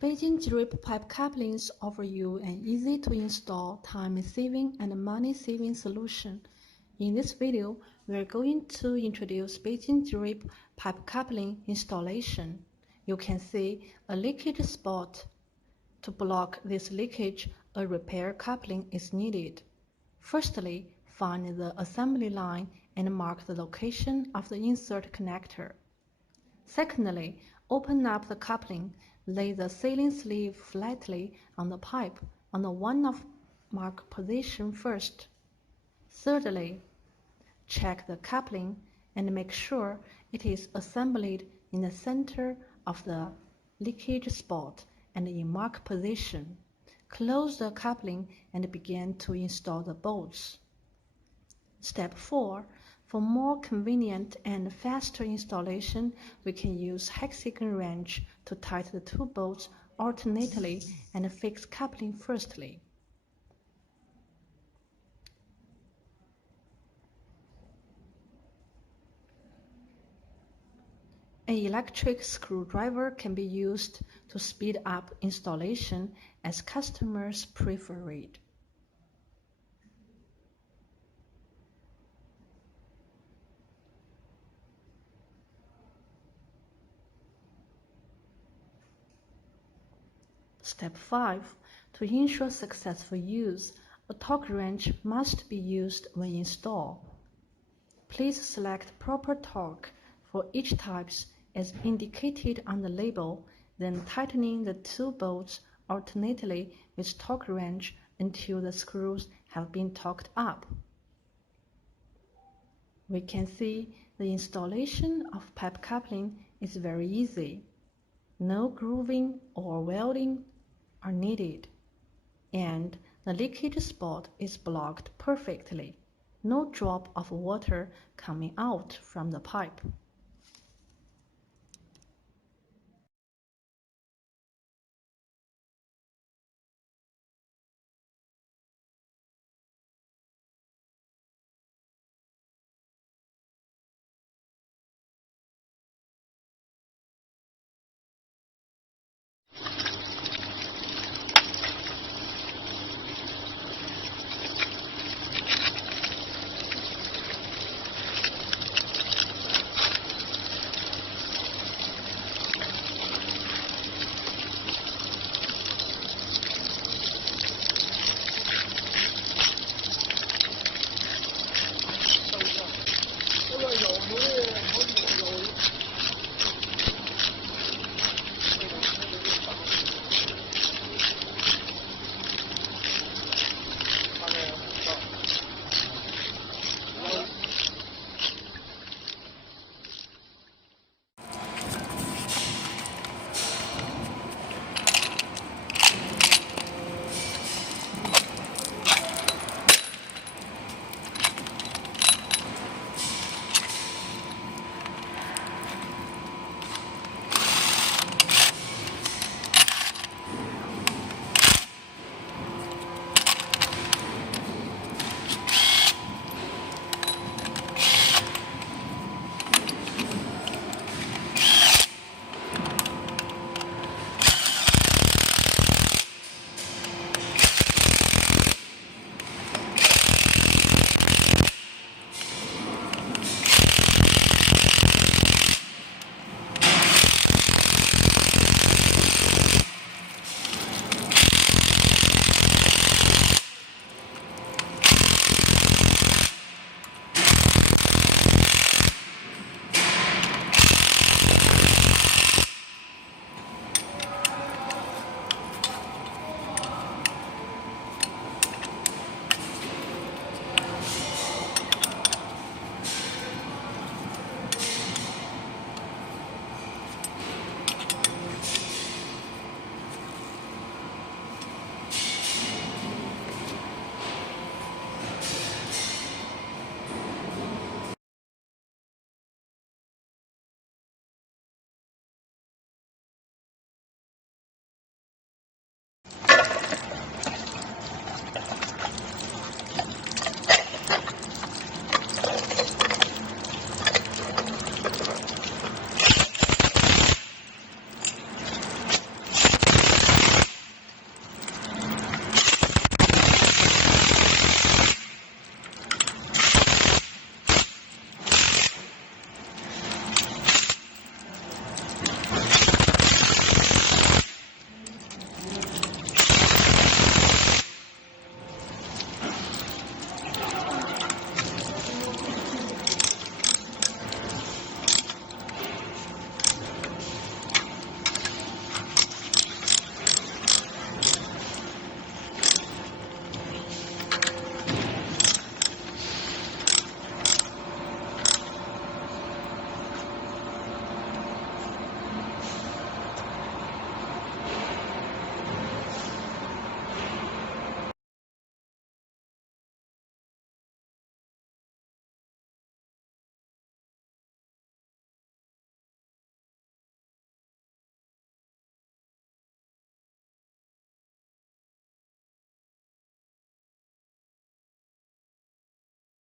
Beijing drip pipe couplings offer you an easy-to-install, time-saving and money-saving solution. In this video, we are going to introduce Beijing drip pipe coupling installation. You can see a leakage spot. To block this leakage, a repair coupling is needed. Firstly, find the assembly line and mark the location of the insert connector. Secondly, open up the coupling. Lay the sealing sleeve flatly on the pipe on the one-off mark position first. Thirdly, check the coupling and make sure it is assembled in the center of the leakage spot and in mark position. Close the coupling and begin to install the bolts. Step 4. For more convenient and faster installation, we can use hexagon wrench to tighten the two bolts alternately and fix coupling firstly. An electric screwdriver can be used to speed up installation as customers prefer it. Step 5. To ensure successful use, a torque wrench must be used when installed. Please select proper torque for each type as indicated on the label, then tightening the two bolts alternately with torque wrench until the screws have been torqued up. We can see the installation of pipe coupling is very easy. No grooving or welding are needed, and the leakage spot is blocked perfectly. No drop of water coming out from the pipe.